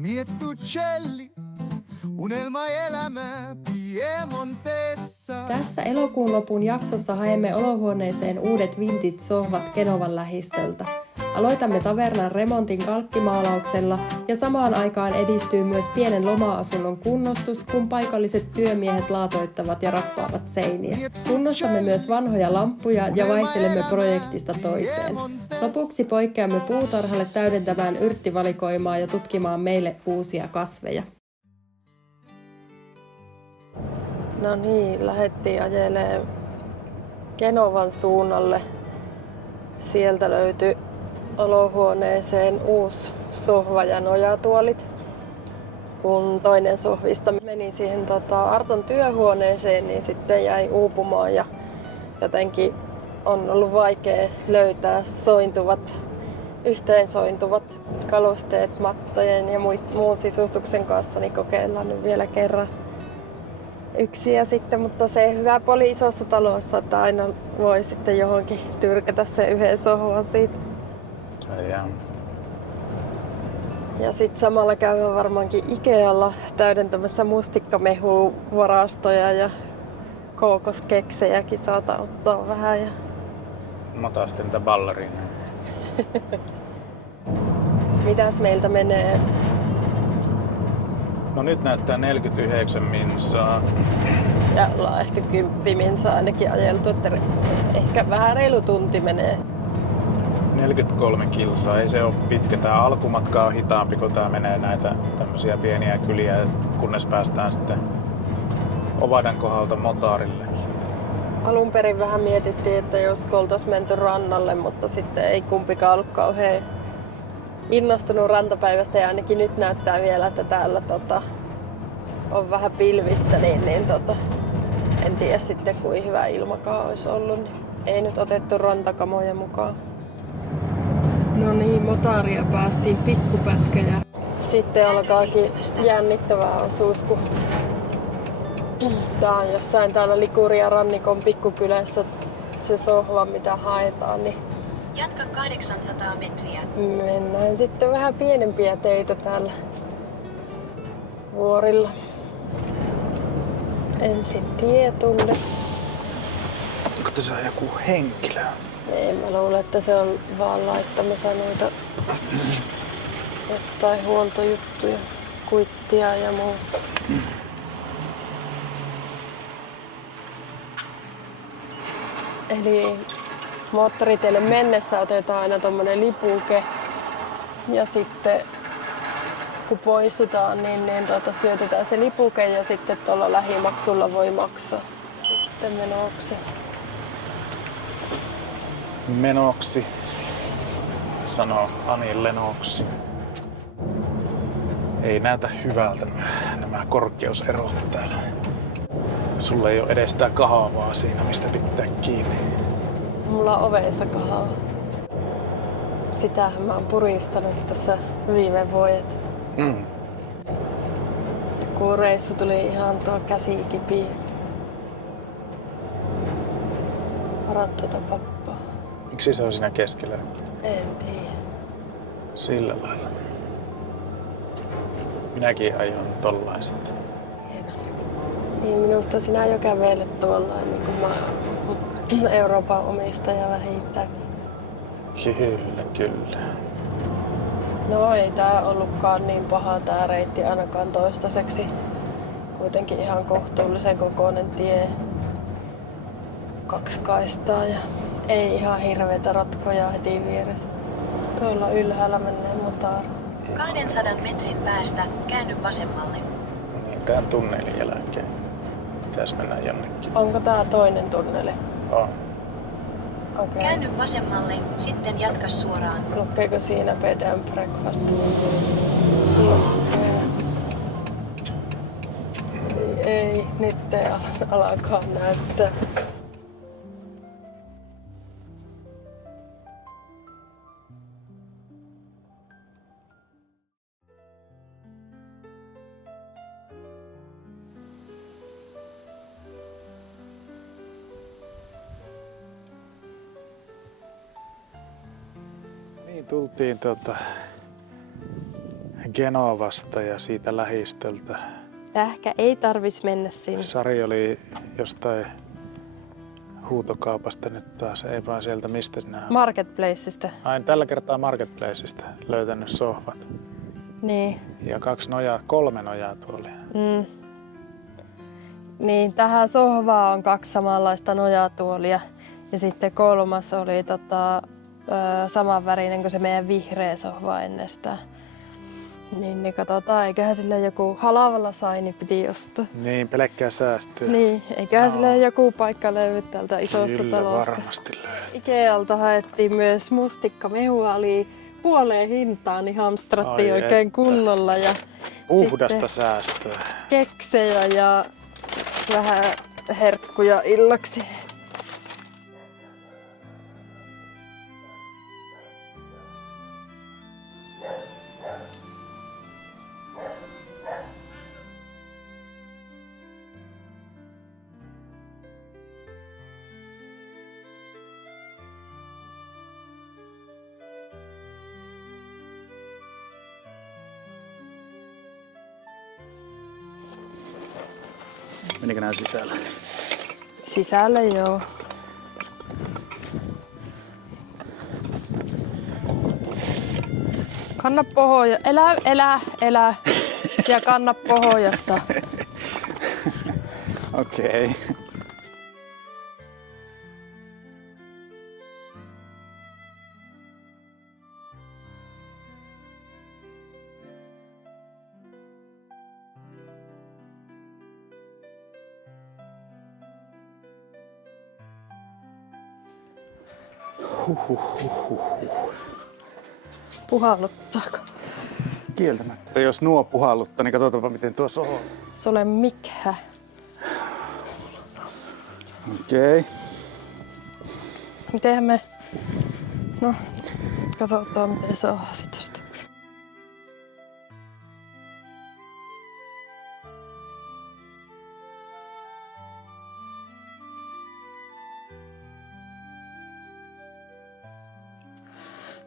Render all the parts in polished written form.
Miettucelli, unelmaelämä Piemontessa. Tässä elokuun lopun jaksossa haemme olohuoneeseen uudet vintage-sohvat Genovan lähistöltä. Aloitamme tavernan remontin kalkkimaalauksella ja samaan aikaan edistyy myös pienen loma-asunnon kunnostus, kun paikalliset työmiehet laatoittavat ja rappaavat seiniä. Kunnostamme myös vanhoja lamppuja ja vaihtelemme projektista toiseen. Lopuksi poikkeamme puutarhalle täydentämään yrttivalikoimaa ja tutkimaan meille uusia kasveja. No niin, lähdettiin ajelemaan Genovan suunnalle. Sieltä löytyi olohuoneeseen uusi sohva ja nojatuolit. Kun toinen sohvista meni siihen Arton työhuoneeseen, niin sitten jäi uupumaan ja jotenkin on ollut vaikea löytää yhteensointuvat kalusteet mattojen ja muun sisustuksen kanssa, niin kokeillaan nyt vielä kerran yksiä sitten, mutta se hyvä puoli isossa talossa, että aina voi sitten johonkin tyrkätä sen yhden sohvan siitä. Ja sitten samalla käydään varmaankin Ikealla täydentämässä mustikkamehuvarastoja ja kookoskeksejäkin saata ottaa vähän. Mä otan sitten niitä balleriina. Mitäs meiltä menee? No nyt näyttää 49 minsaa. Ja ollaan ehkä 10 minsaa ainakin ajeltu, että ehkä vähän reilu tunti menee. 43 kilsaa, ei se ole pitkä. Tää alkumatka on hitaampi, kun tää menee näitä tämmösiä pieniä kyliä, kunnes päästään sitten Ovadan kohdalta motaarille. Alun perin vähän mietittiin, että jos oltaisiin menty rannalle, mutta sitten ei kumpikaan ollut kauhean innostunut rantapäivästä ja ainakin nyt näyttää vielä, että täällä on vähän pilvistä, niin en tiedä sitten kuinka hyvä ilmakaan olisi ollut, niin ei nyt otettu rantakamoja mukaan. No niin, motaaria päästiin pikkupätkä ja sitten alkaakin jännittävä osuus, kun tää on jossain täällä Likuria rannikon pikkukylässä se sohva, mitä haetaan, niin jatka 800 metriä. Mennään sitten vähän pienempiä teitä täällä vuorilla. Ensin tietullet. Onko tässä joku henkilö? Ei, mä luulen, että se on vaan laittamassa noita jotain huoltojuttuja, kuittia ja muu. Eli moottoriteille mennessä otetaan aina tommonen lipuke ja sitten kun poistutaan, niin syötetään se lipuke ja sitten tuolla lähimaksulla voi maksaa. Sitten menoksi. Menoksi, sanoo Ani Lenoksi. Ei näytä hyvältä nämä korkeuserot täällä. Sulla ei ole edes sitä kahvaa siinä, mistä pitää kiinni. Mulla on ovessa kahva. Sitähän mä oon puristanut tässä viime vuodet. Kun reissu tuli ihan tuo käsi kipiäksi. Varo tuota pappaa. Miksi se on siinä keskellä? En tiedä. Sillä lailla. Minäkin aion tollain sitten. Niin minusta sinä jo kävelet tuolla niin kuin mä Euroopan omistaja vähintäänkin. Kyllä. No ei tää ollutkaan niin paha tää reitti ainakaan toistaiseksi. Kuitenkin ihan kohtuullisen kokoinen tie. 2 kaistaa ja ei ihan hirveitä rotkoja heti vieressä. Tuolla ylhäällä menee motaari. 200 metrin päästä käänny vasemmalle. No niin, tän tunnelin jälkeen pitäis mennä jonnekin. Onko tää toinen tunneli? On. Okei. Käänny vasemmalle, sitten jatka suoraan. Lukeeko siinä bed and breakfast? Lukee. Ei, nyt ei alkaa näyttää. Niin tultiin Genovasta ja siitä lähistöltä. Ehkä ei tarvis mennä sinne. Sari oli jostain huutokaupasta nyt taas, ei vaan sieltä mistä sinä on. Marketplaceista. Aina tällä kertaa Marketplaceista löytänyt sohvat. Niin. Ja 3 nojaa tuolla. Niin, tähän sohvaan on 2 samanlaista nojatuolia. Ja sitten 3 oli saman värinen kuin se meidän vihreä sohva ennestään. Niin katsotaan, eiköhän sillä joku halavalla sai, niin piti ostaa. Niin, pelkkää säästöä. Niin, eiköhän sillä joku paikka löydy täältä isosta Kyllä talosta. varmasti löytyy. Ikealta haettiin myös mustikkamehua, oli puoleen hintaan, niin hamstrattiin Ai oikein että. kunnolla. Ja Puhdasta sitten säästöä. keksejä ja vähän herkkuja illaksi. Menikö nää sisällä? Sisällä joo. Kanna pohja. Elä. Ja kanna pohjasta. Okei. Puhalluttaako? Kieltämättä. Jos nuo puhalluttaa, niin katsotaanpa miten tuo soho. Se ole mikä. Okei. Mitenhän me... No, katsotaan miten se on tosta.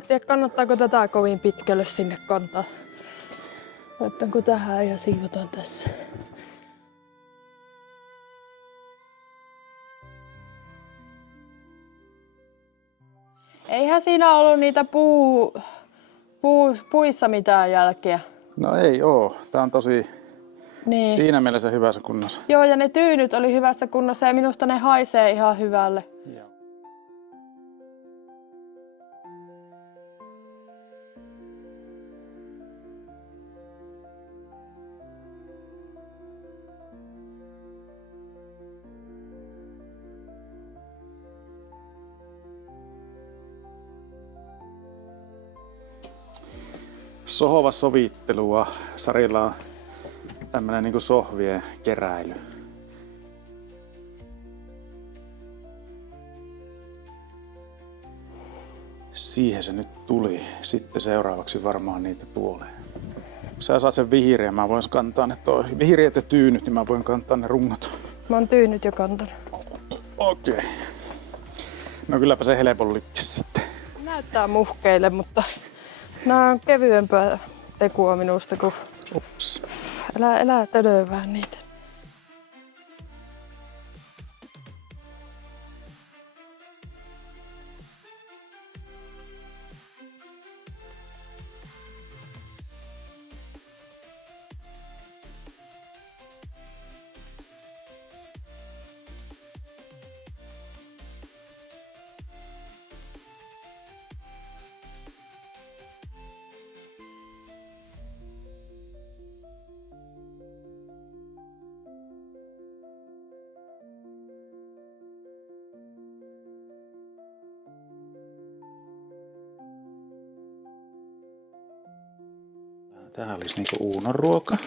Tiedä, kannattaako tätä kovin pitkälle sinne kantaa. Laittaanko tähän ja siivotaan tässä. Eihän siinä ollut niitä puissa mitään jälkeä. No ei oo. Tää on tosi Niin. siinä mielessä hyvässä kunnossa. Joo, ja ne tyynyt oli hyvässä kunnossa ja minusta ne haisee ihan hyvälle. Joo. Sohvasovittelua. Sarilla on tämmönen niinku sohvien keräily. Siihen se nyt tuli. Sitten seuraavaksi varmaan niitä tuolee. Sä saat sen vihreän, mä voin kantaa ne vihreät ja tyynyt, niin mä voin kantaa ne rungot. Mä oon tyynyt jo kantanut. Okei. No kylläpä se helpon lykkis sitten. Näyttää muhkeille, mutta nää on kevyempää tekua minusta, kun Ups. älä tölövää niitä. Tää olisi niinku Uunon ruoka.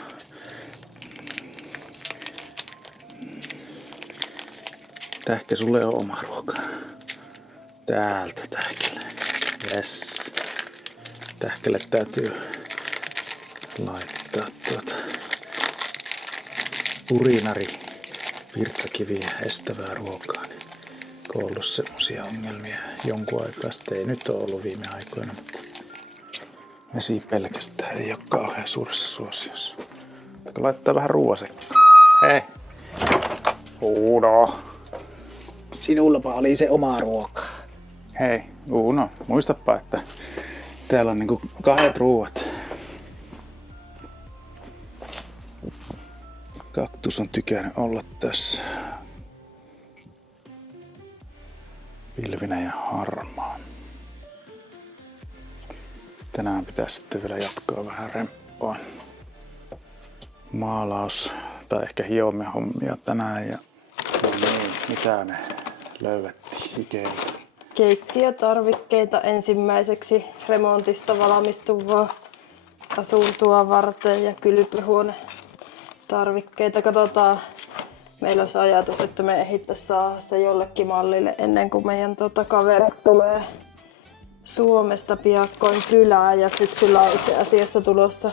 Tähkä, sulle on oma ruoka. Täältä Tähkälle. Yes. Tähkälle täytyy laittaa urinari virtsakiviä estävää ruokaa. Niin kun on ollut semmosia ongelmia jonkun aikaa, sitten ei nyt ole ollut viime aikoina, mutta Vesi pelkästään ei ole kauhean suuressa suosiossa. Pitääkö laittaa vähän ruoasekkaan? Hei! Uno! Sinullapa oli se oma ruoka. Hei, Uno, muistapa, että täällä on niinku 2 ruuat. Kaktus on tykännyt olla tässä. Pilvinen ja harmaa. Tänään pitää sitten vielä jatkaa vähän remppaa. Maalaus tai ehkä hiomehommia tänään ja no niin, mitä me löydettiin Ikealta? Keittiötarvikkeita ensimmäiseksi remontista valmistuvaa asuntoa varten ja kylpyhuone tarvikkeita. Katsotaan, meillä olisi ajatus, että me ehdittäisiin saada se jollekin mallille ennen kuin meidän kaverit tulee Suomesta piakkoin kylään ja syksyllä on itse asiassa tulossa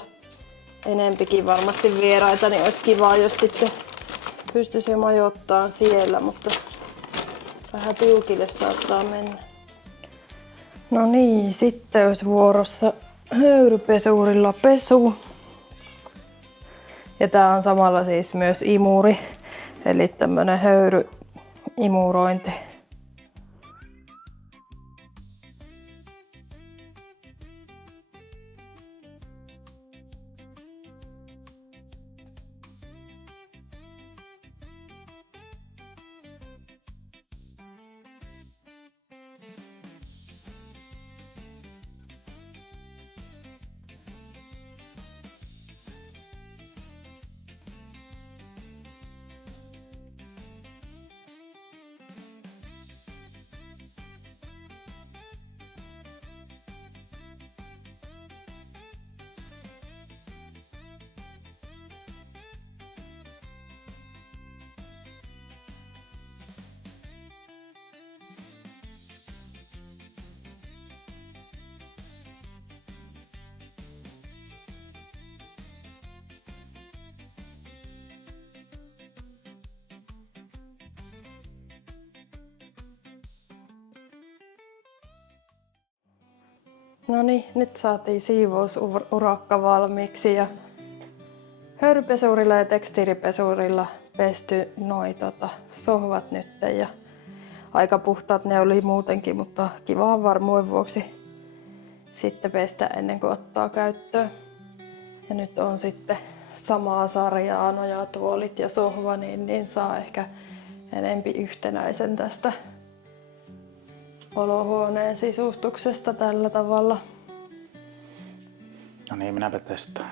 enempikin varmasti vieraita, niin olisi kiva, jos sitten pystyisi majoittamaan siellä, mutta vähän tiukille saattaa mennä. No niin, sitten olisi vuorossa höyrypesurilla pesu. Ja tää on samalla siis myös imuri, eli tämmönen höyryimurointi. No niin, nyt saatiin siivousurakka valmiiksi ja höyrypesurilla ja tekstiilipesurilla pesty noi sohvat nyt ja aika puhtaat ne oli muutenkin, mutta kiva varmuuden vuoksi sitten pestä ennen kuin ottaa käyttöön. Ja nyt on sitten samaa sarjaa, nojatuolit ja sohva, niin saa ehkä enempi yhtenäisen tästä olohuoneen sisustuksesta tällä tavalla. No niin, minäpä testaan.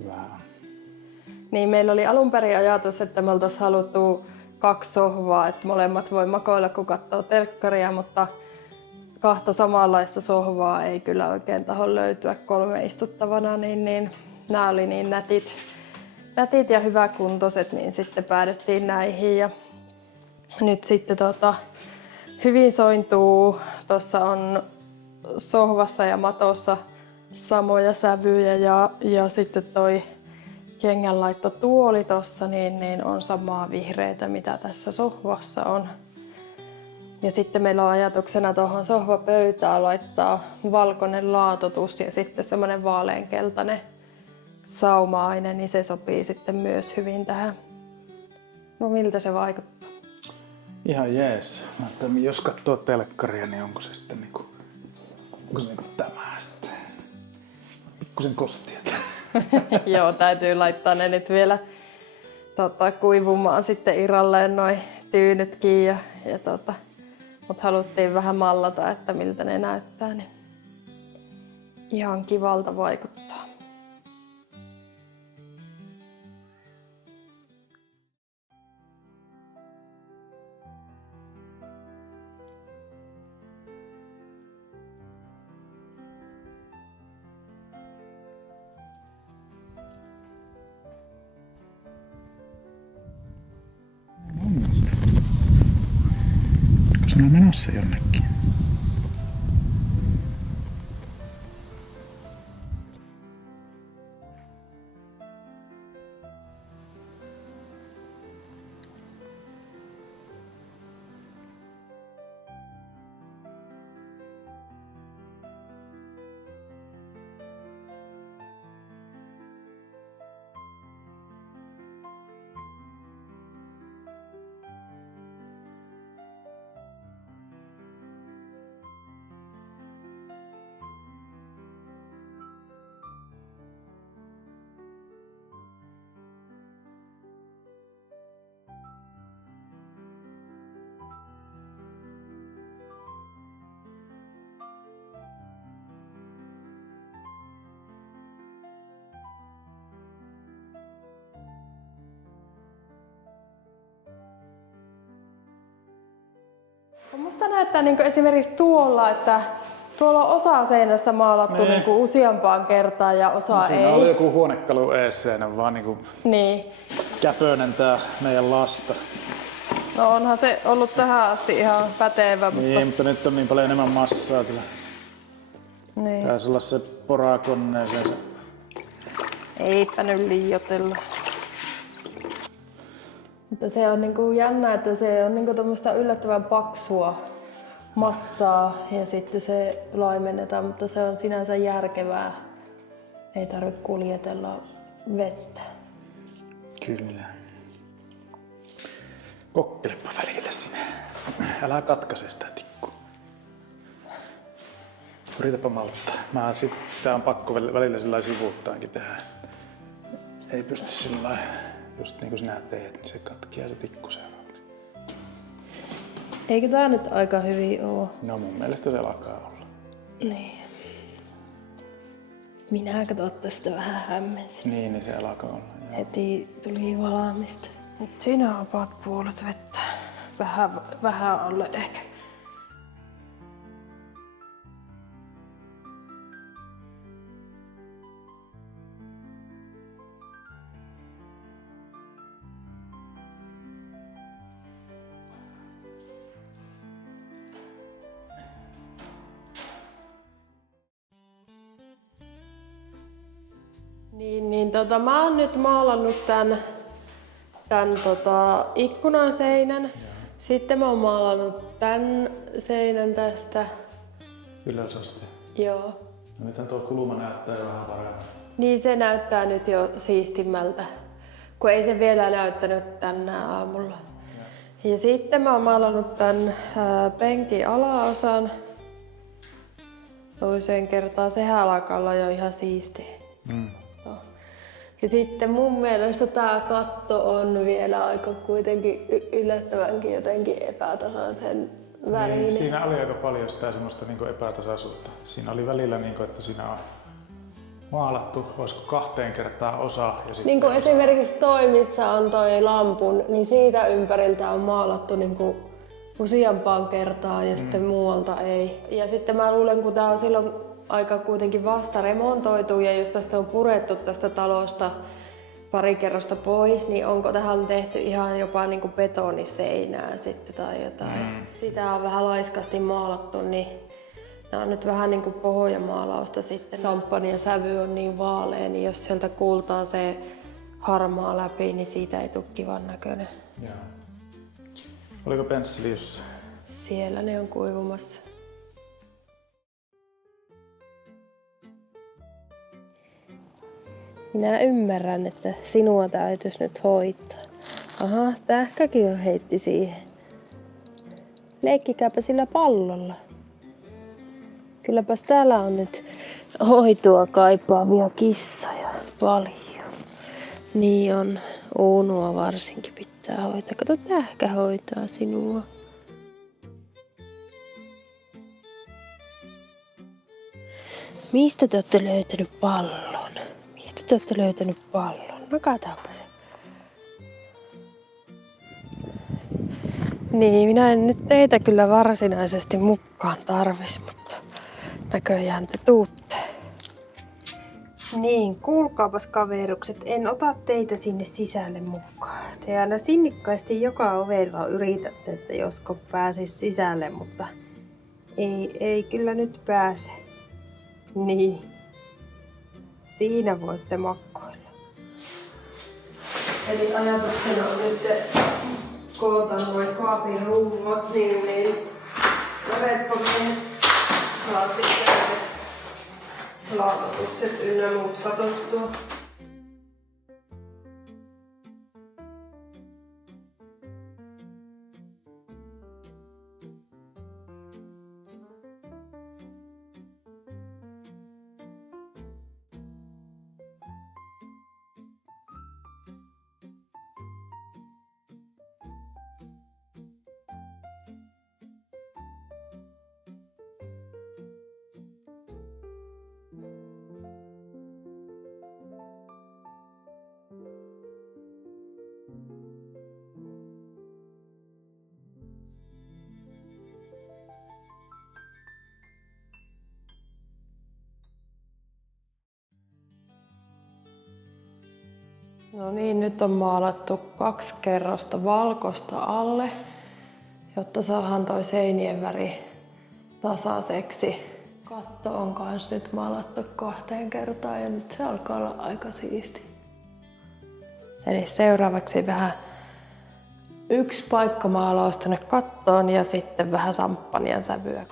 Hyvä. Niin, meillä oli alun perin ajatus, että me oltaisiin haluttu 2 sohvaa, että molemmat voi makoilla kun katsoo telkkaria, mutta 2 samanlaista sohvaa ei kyllä oikein taho löytyä 3 istuttavana, niin nämä oli niin nätit ja hyväkuntoiset, niin sitten päädyttiin näihin ja nyt sitten hyvin sointuu. Tuossa on sohvassa ja matossa samoja sävyjä ja sitten toi kengänlaittotuoli tuossa niin on samaa vihreitä mitä tässä sohvassa on. Ja sitten meillä on ajatuksena tuohon sohvapöytään laittaa valkoinen laatotus ja sitten semmoinen vaaleankeltainen sauma-aine, niin se sopii sitten myös hyvin tähän. No miltä se vaikuttaa? Ihan jees. Jos katsoo telkkaria, niin onko se sitten niinku tämä sitten? Pikkusen kostia. Joo, täytyy laittaa ne nyt vielä kuivumaan sitten irralleen noi tyynytkin mutta haluttiin vähän mallata, että miltä ne näyttää, niin ihan kivalta vaikuttaa. Onko se menossa jonnekin? Musta näyttää niin esimerkiksi tuolla, että tuolla on osa seinästä maalattu niin useampaan kertaan ja osa Siinä ei. oli joku huonekalu ees-seinä, vaan niinku Niin. käpönen tää meidän lasta. No onhan se ollut tähän asti ihan pätevä, Niin, mutta nyt on niin paljon enemmän massaa tässä. Niin. Taisi olla se porakoneeseen se. Eipä nyt liioitella. Mutta se on niinku jännä, että se on niinku tommoista yllättävän paksua massaa ja sitten se laimennetaan, mutta se on sinänsä järkevää. Ei tarvitse kuljetella vettä. Kyllä. Kokkelepa välillä sinä. Älä katkaise sitä tikkua. Yritäpä malttaa. Sitä on pakko välillä sillä sivuuttaankin tehdä. Ei pysty sillä lailla, just niin kuin sinä teet, niin se katkeaa se tikku seuraavaksi. Eikö tää nyt aika hyvin oo? No mun mielestä se alkaa olla. Niin. Minä kato tästä vähän hämmensin. Niin se alkaa olla. Joo. Heti tuli valmista. Mut siinä on about puolet vettä. Vähän alle ehkä. Mä oon nyt maalannut tän ikkunan seinän. Sitten mä oon maalannut tän seinän tästä. Ylösasti. Joo. No nythän tuo kulma näyttää jo vähän paremmin. Niin se näyttää nyt jo siistimmältä, kun ei se vielä näyttänyt tänään aamulla. Ja sitten mä oon maalannut tän penkin alaosan toiseen kertaan. Sehän alkaa olla jo ihan siisti. Ja sitten mun mielestä tää katto on vielä aika kuitenkin yllättävänkin jotenkin epätasaisen värinen. Niin, siinä oli aika paljon sitä semmoista niinku epätasaisuutta. Siinä oli välillä, niinku, että siinä on maalattu, olisiko 2 kertaa osa. Ja sitten niin kuin esimerkiksi toi, missä on toi lampun, niin siitä ympäriltä on maalattu niin kuin useampaan kertaan ja sitten muualta ei. Ja sitten mä luulen, kun tää on silloin aika kuitenkin vasta remontoitu ja jos tästä on purettu tästä talosta pari kerrosta pois, niin onko tähän tehty ihan jopa niin kuin betoniseinää sitten tai jotain. Sitä on vähän laiskasti maalattu, niin nämä on nyt vähän niin kuin pohjamaalausta sitten. Samppanjan sävy on niin vaalea, niin jos sieltä kuultaa se harmaa läpi, niin siitä ei tule kivan näköinen. Joo. Oliko pensseli jossain? Siellä ne on kuivumassa. Minä ymmärrän, että sinua täytyisi nyt hoitaa. Aha, tähkäkin on heitti siihen. Leikkikääpä sillä pallolla. Kylläpäs täällä on nyt hoitoa kaipaavia kissoja paljon. Niin on. Uunua varsinkin pitää hoitaa. Kato, tähkä hoitaa sinua. Mistä te olette löytänyt pallon? Mistä te olette löytänyt pallon? No kataanpa se. Niin, minä en nyt teitä kyllä varsinaisesti mukaan tarvis, mutta näköjään te tuutte. Niin, kuulkaapas kaverukset, en ota teitä sinne sisälle mukaan. Te aina sinnikkaasti joka ovella yritätte, että josko pääsis sisälle, mutta ei kyllä nyt pääse. Niin, siinä voitte makkoilla. Eli ajatuksena on nyt koota noin kaapin rummat, niin reppomiehet saa sitten laatotukset ynnä muut katsottua. No niin, nyt on maalattu 2 kerrosta valkoista alle, jotta saadaan toi seinien väri tasaiseksi. Katto on kans nyt maalattu 2 kertaan ja nyt se alkaa olla aika siisti. Eli seuraavaksi vähän 1 paikkamaalaus tonne kattoon ja sitten vähän samppanian sävyä.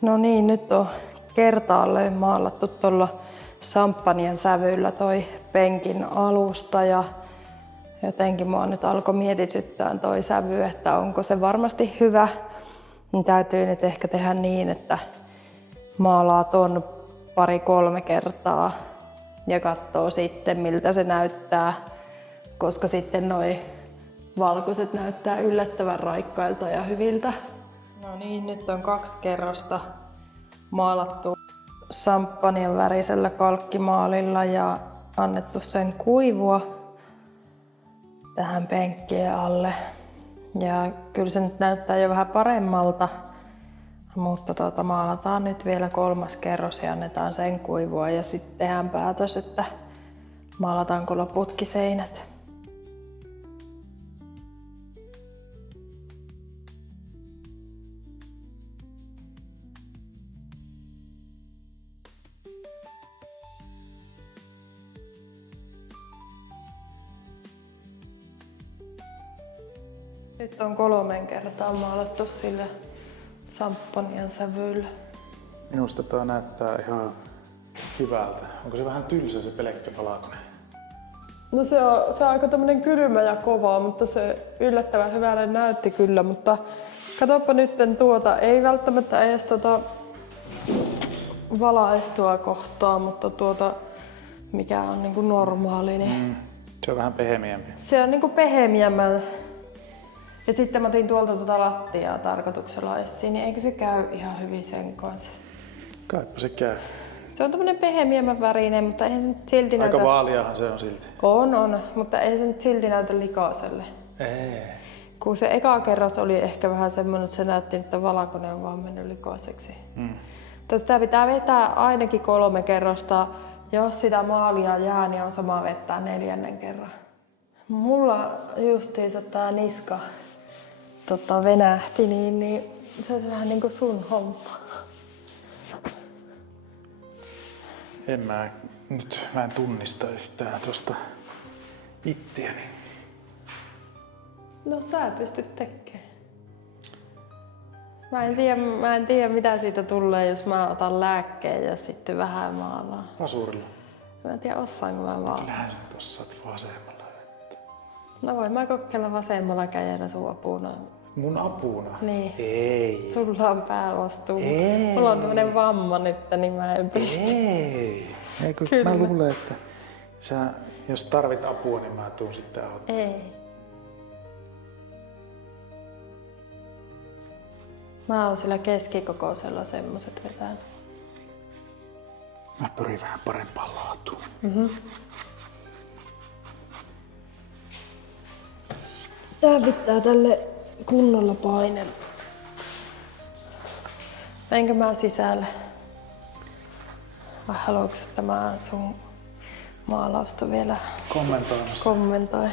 No niin, nyt on kertaalleen maalattu tuolla samppanian sävyllä toi penkin alusta ja jotenkin mua nyt alkoi mietityttää toi sävy, että onko se varmasti hyvä. Niin täytyy nyt ehkä tehdä niin, että maalaa ton 2-3 kertaa ja katsoo sitten miltä se näyttää, koska sitten noi valkoiset näyttää yllättävän raikkailta ja hyviltä. No niin, nyt on 2 kerrosta maalattu samppanian värisellä kalkkimaalilla ja annettu sen kuivua tähän penkkien alle. Ja kyllä se nyt näyttää jo vähän paremmalta, mutta maalataan nyt vielä 3. kerros ja annetaan sen kuivua ja sitten tehdään päätös, että maalataanko loputkin seinät. Nyt on 3 kertaa maalattu sillä samppanian sävyllä. Minusta tuo näyttää ihan hyvältä. Onko se vähän tylsä se pelkkä valkoinen? No se on aika tämmönen kylmä ja kova, mutta se yllättävän hyvälle näytti kyllä. Mutta katsoppa nyt ei välttämättä edes valaistua kohtaa, mutta mikä on niinku normaali. Niin Se on vähän pehmeämpi. Se on niinku pehmeämmän. Ja sitten mä otin tuolta lattiaa tarkoituksella esiin, niin eikö se käy ihan hyvin sen kanssa? Kaipa se käy. Se on tämmönen pehmeämmän värinen, mutta eihän se nyt silti näytä... Aika vaaleahan se on silti. On, mutta ei se nyt silti näytä likaiselle. Ei. Kun se eka kerros oli ehkä vähän semmoinen, että se näytti, että valkoinen on vaan mennyt likaiseksi. Mutta sitä pitää vetää ainakin 3 kerrosta. Jos sitä maalia jää, niin on sama vettää 4. kerran. Mulla justiinsa tää niska venähti, niin se olisi vähän niinku sun homma. Mä en tunnista yhtään tosta ittiäni. No sä pystyt tekemään. Mä en tiedä mitä siitä tulee, jos mä otan lääkkeen ja sitten vähän maalaan. Vasurilla. Mä en tiedä osaanko mä maalaa. Kyllähän sä tossa vasemmalla. No voin mä kokeilla vasemmalla kädellä sun apuna. Mun apuna? Niin. Ei. Sulla on päävastuu. Ei. Mulla on tämmönen vamma nyt, niin mä en pysty. Ei. Kyllä. Mä luulen, että jos tarvit apua, niin mä tuun sitten auttaa. Ei. Mä oon sillä keskikokoisella semmoset vetänyt. Mä pyrin vähän parempaan laatuun. Tää pitää tälle kunnolla painella. Menkö mä sisälle? Vai haluatko, että mä sun maalausta vielä kommentoin?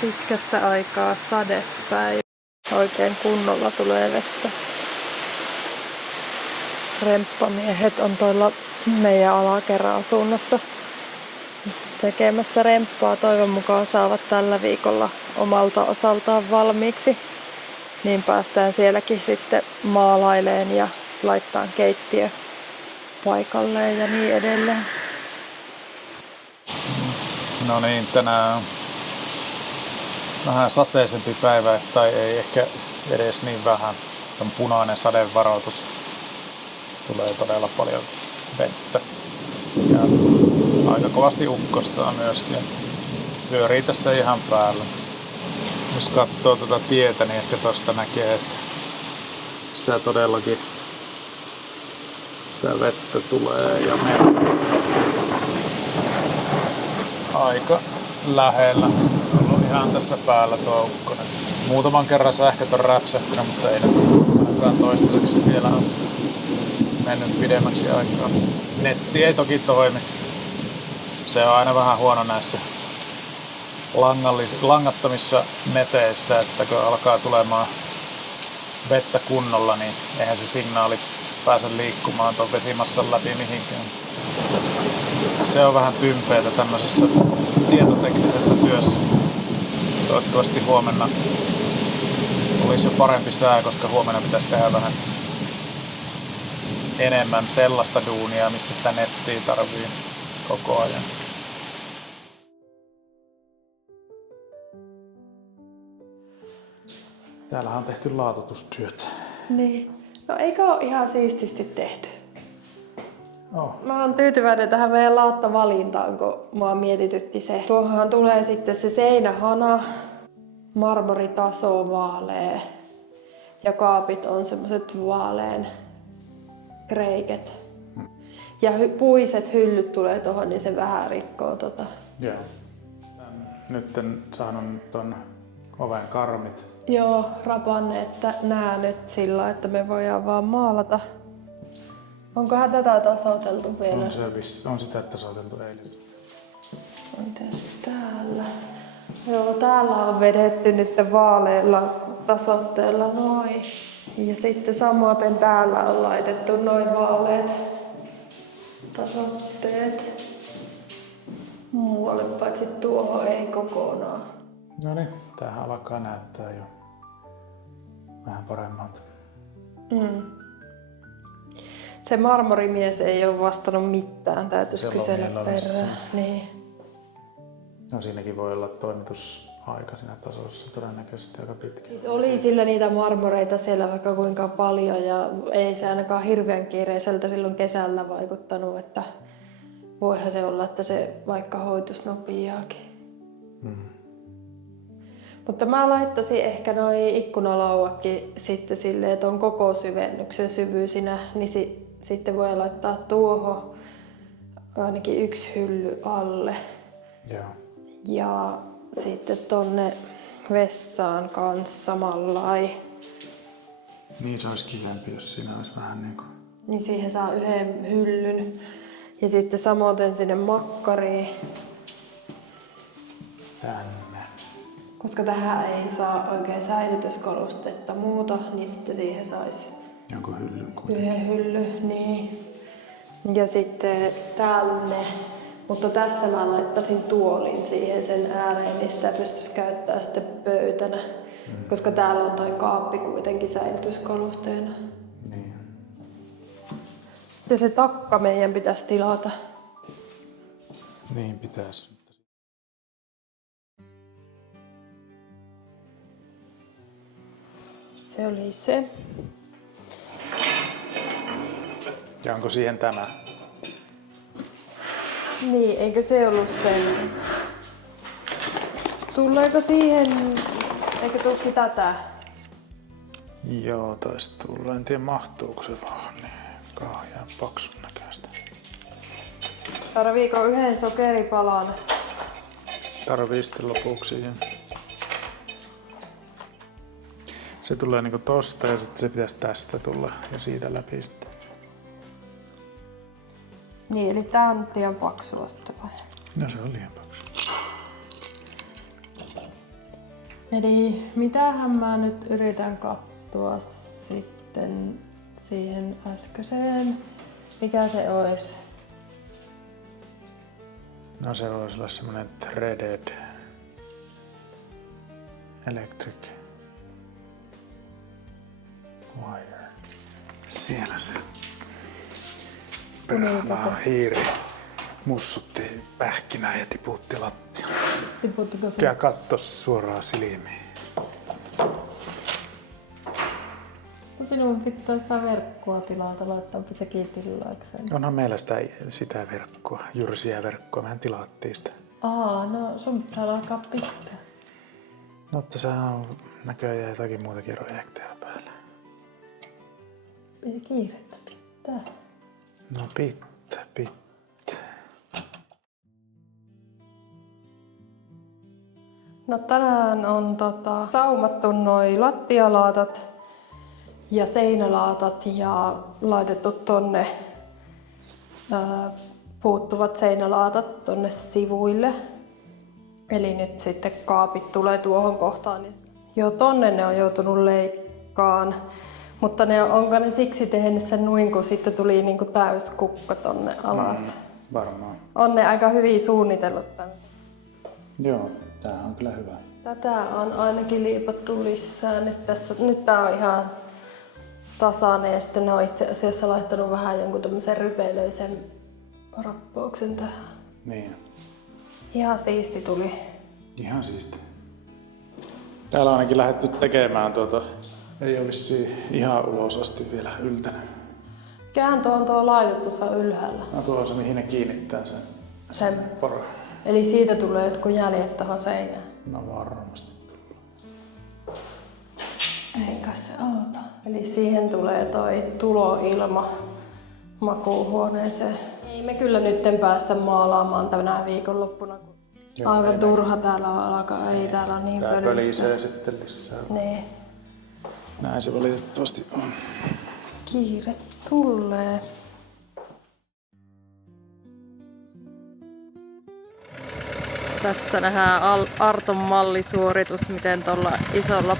Pitkästä aikaa sadepäivä. Oikein kunnolla tulee vettä. Remppamiehet on tuolla meidän alakerra-asunnossa tekemässä remppaa. Toivon mukaan saavat tällä viikolla omalta osaltaan valmiiksi. Niin päästään sielläkin sitten maalaileen ja laittaa keittiö paikalleen ja niin edelleen. No niin, tänään on vähän sateisempi päivä, tai ei ehkä edes niin vähän. On punainen sadevaroitus. Tulee todella paljon vettä. Ja aika kovasti ukkostaa myöskin. Vyörii tässä ihan päällä. Jos katsoo tuota tietä, niin ehkä tosta näkee, että sitä todellakin sitä vettä tulee ja menee aika lähellä. On ollut ihan tässä päällä tuo ukkonen. Muutaman kerran sähköt on räpsähtynyt, mutta ei ainakaan toistaiseksi vielä ole mennyt pidemmäksi aikaa. Netti ei toki toimi. Se on aina vähän huono näissä langattomissa neteissä, että kun alkaa tulemaan vettä kunnolla, niin eihän se signaali pääse liikkumaan tuon vesimassan läpi mihinkään. Se on vähän tympeetä tämmöisessä tietoteknisessä työssä. Toivottavasti huomenna olisi jo parempi sää, koska huomenna pitäisi tehdä vähän enemmän sellaista duunia, missä sitä nettiä tarvii koko ajan. Täällähän on tehty laatoitustyötä. Niin. No eikö ole ihan siististi tehty? Oh. Mä oon tyytyväinen tähän meidän laattavalintaan, kun mua mietitytti se. Tuohon tulee sitten se seinähana, marmoritaso vaalea ja kaapit on semmoset vaalean kreiket. Ja puiset hyllyt tulee tohon, niin se vähän rikkoo tota. Joo. Nyt en saanut ton oven karmit. Joo, rapanneet nää nyt sillä, että me voidaan vaan maalata. Onkohan tätä tasoiteltu vielä? On sitä tasoiteltu eilistä. Mites täällä? Joo, täällä on vedetty nyt vaaleilla tasoitteella noin. Ja sitten samoin täällä on laitettu noin vaaleat tasoitteet. Muualle paitsi tuohon ei kokonaan. No niin, tämähän alkaa näyttää jo vähän paremmalta. Se marmorimies ei ole vastannut mitään, täytyisi kysellä perään. Niin. No siinäkin voi olla toimitusaika siinä tasossa todennäköisesti aika pitkä. Siis oli sillä niitä marmoreita siellä vaikka kuinka paljon ja ei se ainakaan hirveän kiireiseltä silloin kesällä vaikuttanut, että voihan se olla, että se vaikka hoituisi nopeaakin. Mutta mä laittaisin ehkä noi ikkunalauakin sitten silleen, että on koko syvennyksen syvyysinä, niin sitten voi laittaa tuohon ainakin yksi hylly alle. Joo. Ja sitten tonne vessaan kanssa samallai. Niin se olisi kivempi, jos siinä olisi vähän niinku... Niin siihen saa yhden hyllyn. Ja sitten samoin sinne makkariin. Tänne. Koska tähän ei saa oikein säilytyskolustetta muuta, niin sitten siihen saisi jonkun hyllyn kuitenkin. Yhden hylly, niin. Ja sitten tänne. Mutta tässä mä laittaisin tuolin siihen sen ääreen, niin sitä pystyisi käyttämään sitten pöytänä. Koska täällä on toi kaappi kuitenkin säilytyskolusteena. Niin. Sitten se takka meidän pitäisi tilata. Niin pitäisi. Se oli se. Ja onko siihen tämä? Niin, eikö se ollut sen? Tuleeko siihen, eikö tuleekin tätä? Joo, taisi tulla. En tiedä mahtuuko se vaan niin kahjaa paksun näköistä. Tarviiko yhden sokeripalan? Tarvii sitten lopuksi siihen. Se tulee niinku tosta ja sitten se pitäisi tästä tulla ja siitä läpi sitten. Niin, eli tää on liian paksua sitten vai? No se on liian paksu. Eli mitähän mä nyt yritän katsoa sitten siihen äskeiseen. Mikä se olisi? No se voisi olla semmonen threaded electric wire. Siellä se perälaa hiiri. mussutti pähkinää ja tiputti lattialle. Tiputtiko se? Käy katso suoraan silmiin. No sinun pitää sitä verkkoa tilata, laittaapa sekin tilaukseen. Onhan meillä sitä verkkoa, jyrsiä verkkoa. Mehän tilattiin sitä. No sun pitää alkaa pistää. No, tässä on näköjään jotakin muutakin projekteja päällä. Kiirettä pitää. No pitää. No tänään on saumattu noi lattialaatat ja seinälaatat ja laitettu tonne puuttuvat seinälaatat tonne sivuille. Eli nyt sitten kaapit tulee tuohon kohtaan. Jo tonne ne on joutunut leikkaan, mutta onko ne siksi tehnyt sen noin, kun sitten tuli niinku täyskukka tonne alas. Varmaan. On ne aika hyvin suunnitellut tän. Joo, tää on kyllä hyvä. Tätä on ainakin liipattu lisää. Nyt tää on ihan tasainen ja sitten ne on itse asiassa laittanut vähän jonkun tämmöisen rypelöisen rappauksen tähän. Niin. Ihan siisti tuli. Ihan siisti. Täällä on ainakin lähdetty tekemään ei olisi ihan ulos asti vielä yltänyt. Mikähän tuo on tuo laite tuossa ylhäällä? No tuo on se, mihin ne kiinnittää sen poro. Eli siitä tulee jotkut jäljet tuohon seinään? No varmasti tulee. Eikä se auta. Eli siihen tulee toi tuloilma makuuhuoneeseen. Ei me kyllä nytten päästä maalaamaan tänä viikonloppuna. Joo, aivan turha täällä on alkaa. Ei täällä on niin tää pölyistä. pölisee sitten lisää. Niin. Näin se valitettavasti on. Kiire tulee. Tässä nähdään Arton mallisuoritus, miten tuolla isolla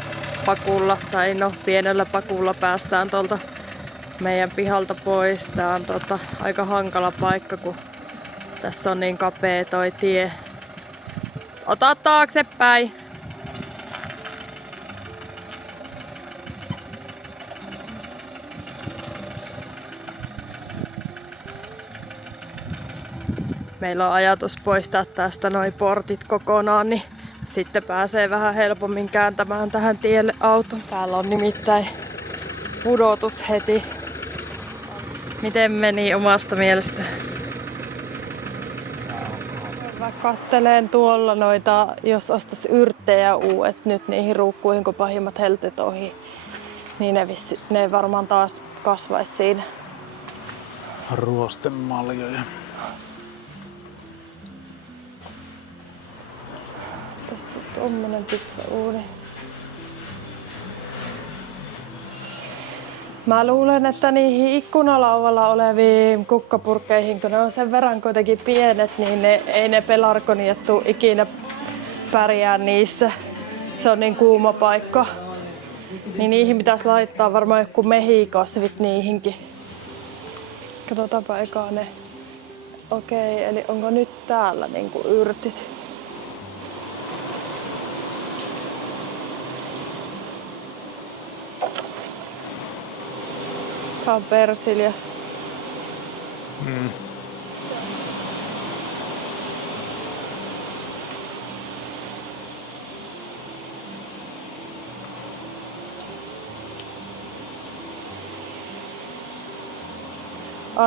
pakulla tai pienellä pakulla päästään tuolta meidän pihalta pois. Tää on aika hankala paikka, kun tässä on niin kapea toi tie. Ota taaksepäin! Meillä on ajatus poistaa tästä noi portit kokonaan, niin sitten pääsee vähän helpommin kääntämään tähän tielle auton. Täällä on nimittäin pudotus heti. Miten meni omasta mielestä? Mä kattelen tuolla noita, jos ostais yrttejä uudet nyt niihin ruukkuihin, kun pahimmat heltet ohi, niin ne varmaan taas kasvaisi siinä. Ruostemaljoja. Tässä on tommonen pizzauuni. Mä luulen, että niihin ikkunalauvalla oleviin kukkapurkkeihin, kun ne on sen verran kuitenkin pienet, niin ei ne pelarkoniat tuu ikinä pärjää niissä. Se on niin kuuma paikka. Niin niihin pitäisi laittaa varmaan joku mehikasvit niihinkin. Katsotaanpa ekaa ne. Okei, eli onko nyt täällä niinku yrtit? Tää on persilja.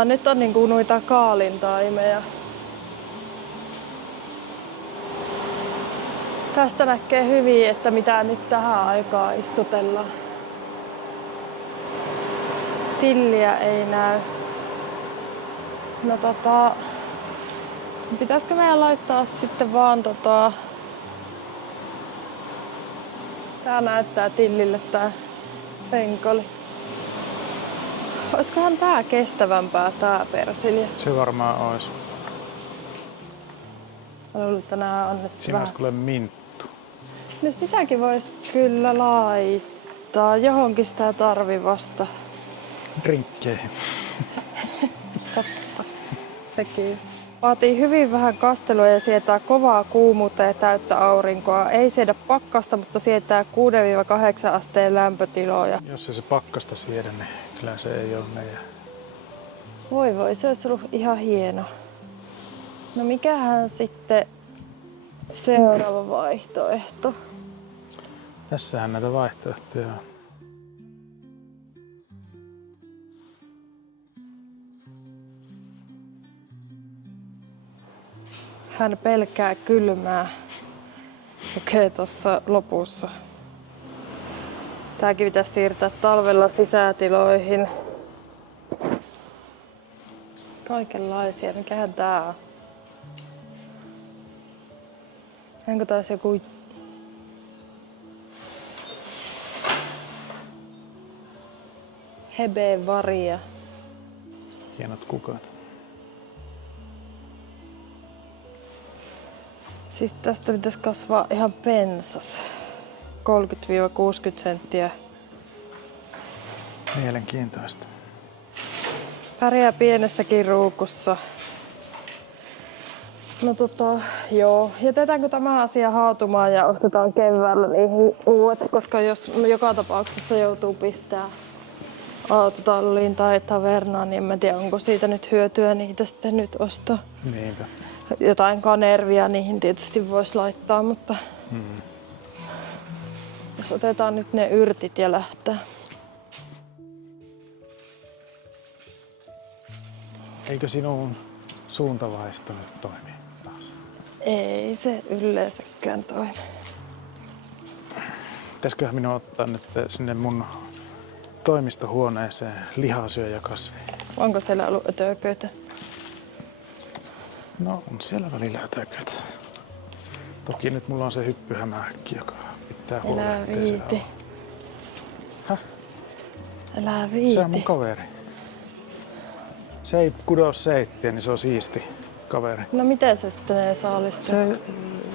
Nyt on niinku noita kaalintaimeja. Tästä näkee hyvin, että mitä nyt tähän aikaan istutellaan. Tilliä ei näy. No pitäisikö meidän laittaa sitten vaan tää näyttää tillille tää penkoli. Olisikohan tää kestävämpää tää persilja? Se varmaan ois. Mä luulen, että nää on nyt Siinä vähän. olisi kyllä minttu. No sitäkin vois kyllä laittaa. Johonkin sitä tarvii vasta. Drinkkeihin. Totta. Sekin. Vaatii hyvin vähän kastelua ja sietää kovaa kuumuutta ja täyttä aurinkoa. Ei siedä pakkasta, mutta sietää 6-8 asteen lämpötiloja. Jos ei se pakkasta siedä, niin kyllä se ei ole meidän. Voi, se olisi ollut ihan hieno. No mikähän sitten seuraava vaihtoehto? Tässähän näitä vaihtoehtoja on. Hän pelkää kylmää. Okei, tuossa lopussa. Tääkin pitäisi siirtää talvella sisätiloihin. Kaikenlaisia. Mikähän tää on? Onko taas joku... Hebe-varia. Hienot kukat. Siis tästä pitäisi kasvaa ihan pensas. 30-60 senttiä. Mielenkiintoista. Pärjää pienessäkin ruukussa. No joo. Jätetäänkö tämä asia haatumaan ja ostetaan keväällä niihin uudet, koska jos joka tapauksessa joutuu pistää autotalliin tai tavernaan, niin en mä tiedä, onko siitä nyt hyötyä niitä sitten nyt ostaa. Niinpä. Jotain kanervia niihin tietysti voisi laittaa, mutta jos otetaan nyt ne yrtit ja lähtee. Eikö sinun suuntavaisto nyt toimi taas? Ei se yleensäkään toimi. Pitäisiköhän minun ottaa nyt sinne mun toimistohuoneeseen lihasyöjäkasvi? Onko siellä ollut ötököitä? No on siellä välillä ötököitä. Toki nyt mulla on se hyppyhämähäkki, joka pitää huolta, Älä ettei se viiti. ole. Häh? Älä viiti. Se on mun kaveri. Se ei kudo seittiä, niin se on siisti kaveri. No miten se sitten ne saalistuu?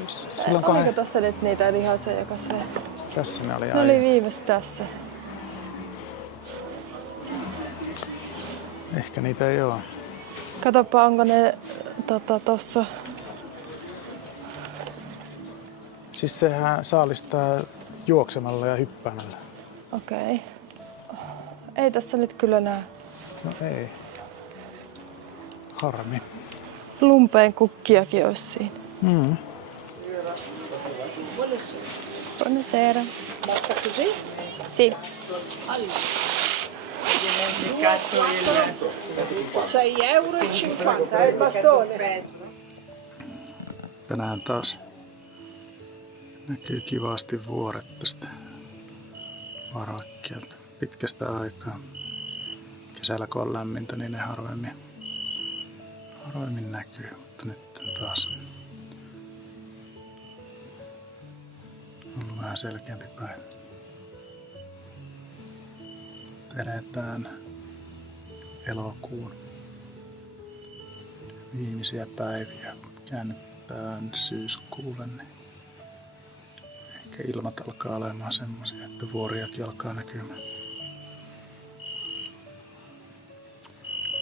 Silloin Oliko tässä nyt niitä lihasyöjäkasveja? Tässä ne oli Ne oli viimeksi tässä. Ehkä niitä ei oo. Katoppa, onko ne tossa. Siis sehän saalistaa juoksemalla ja hyppäämällä. Okei. Ei tässä nyt kyllä näe. No ei. Harmi. Lumpeen kukkiakin olisi siinä. Buonasera. Basta così? Sì. 6,50 €, il bastone. Tänään taas näkyy kivasti vuoret tästä varakkeelta pitkästä aikaa. Kesällä kun on lämmintä, niin ne harvemmin näkyy, mutta nyt on taas ollut vähän selkeämpi päivä. Eletään elokuun viimeisiä päiviä. Käännytään syyskuulle, niin ehkä ilmat alkaa olemaan semmoisia, että vuoriakin alkaa näkymään.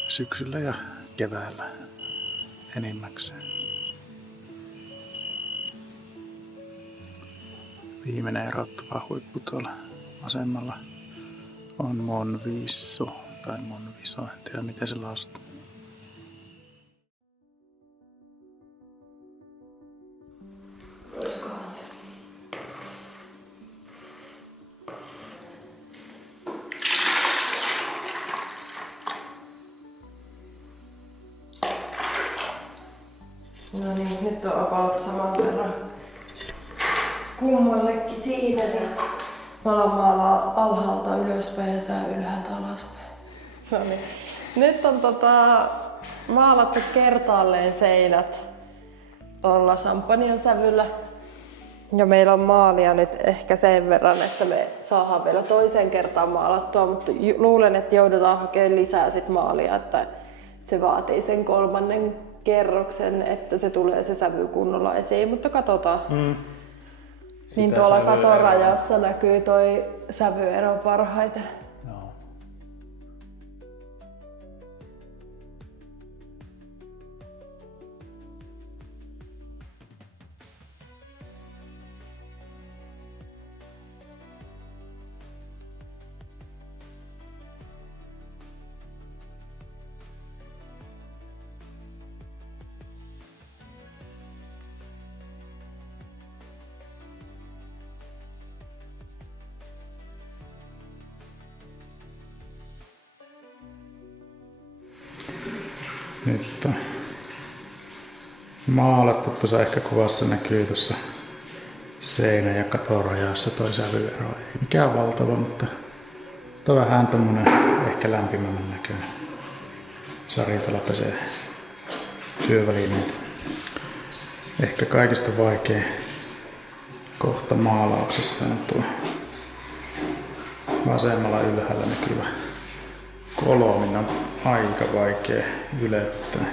Syksyllä ja keväällä enimmäkseen. Viimeinen erottava huippu tuolla vasemmalla on Monviso tai Monviso, en tiedä miten se lausutaan. No niin, nyt on about saman verran kummallekin siinä. Ja mä alan maalaa alhaalta ylöspäin ja sää ylhäältä alaspäin. No niin. Nyt on maalattu kertaalleen seinät tuolla champagnen sävyllä. Ja meillä on maalia nyt ehkä sen verran, että me saadaan vielä toiseen kertaan maalattua, mutta luulen, että joudutaan hakemaan lisää sit maalia, että se vaatii sen 3. kerroksen, että se tulee se sävy kunnolla esiin, mutta katsotaan. Niin tuolla katorajassa näkyy toi sävyero parhaiten. Joo. Nyt on maalattu, tuossa ehkä kuvassa näkyy tuossa seinä- ja katorajassa toi sävyero. Ei mikään valtava, mutta on vähän tommonen ehkä lämpimämmän näköinen. Sari tuolla pesee työvälineitä. Ehkä kaikista vaikein kohta maalauksessa on tuo vasemmalla ylhäällä näkyvä kolmin on aika vaikea ylettää.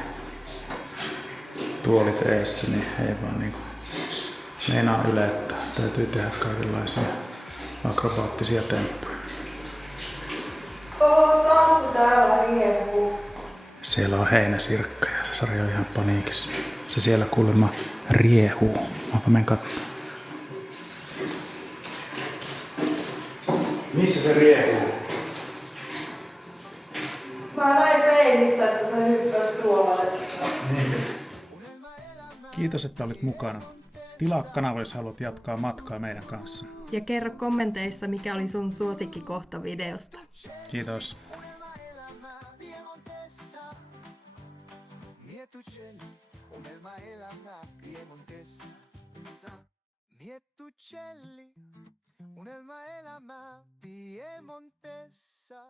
Tuolit eessä, niin ei vaan niinku meinaa ylettää. Täytyy tehdä kaikenlaisia akrobaattisia temppuja. Siellä on heinäsirkka ja Sari on ihan paniikissa. Se siellä kuulemma riehuu. Mäpä menen katsomaan. Missä se riehuu? Mä näin peilistä, että se hyppäsi tuolle. Kiitos, että olit mukana. Tilaa kanava, jos haluat jatkaa matkaa meidän kanssa. Ja kerro kommenteissa, mikä oli sun suosikkikohta videosta. Kiitos. Mietucelli, unelma elämä Piemontessa.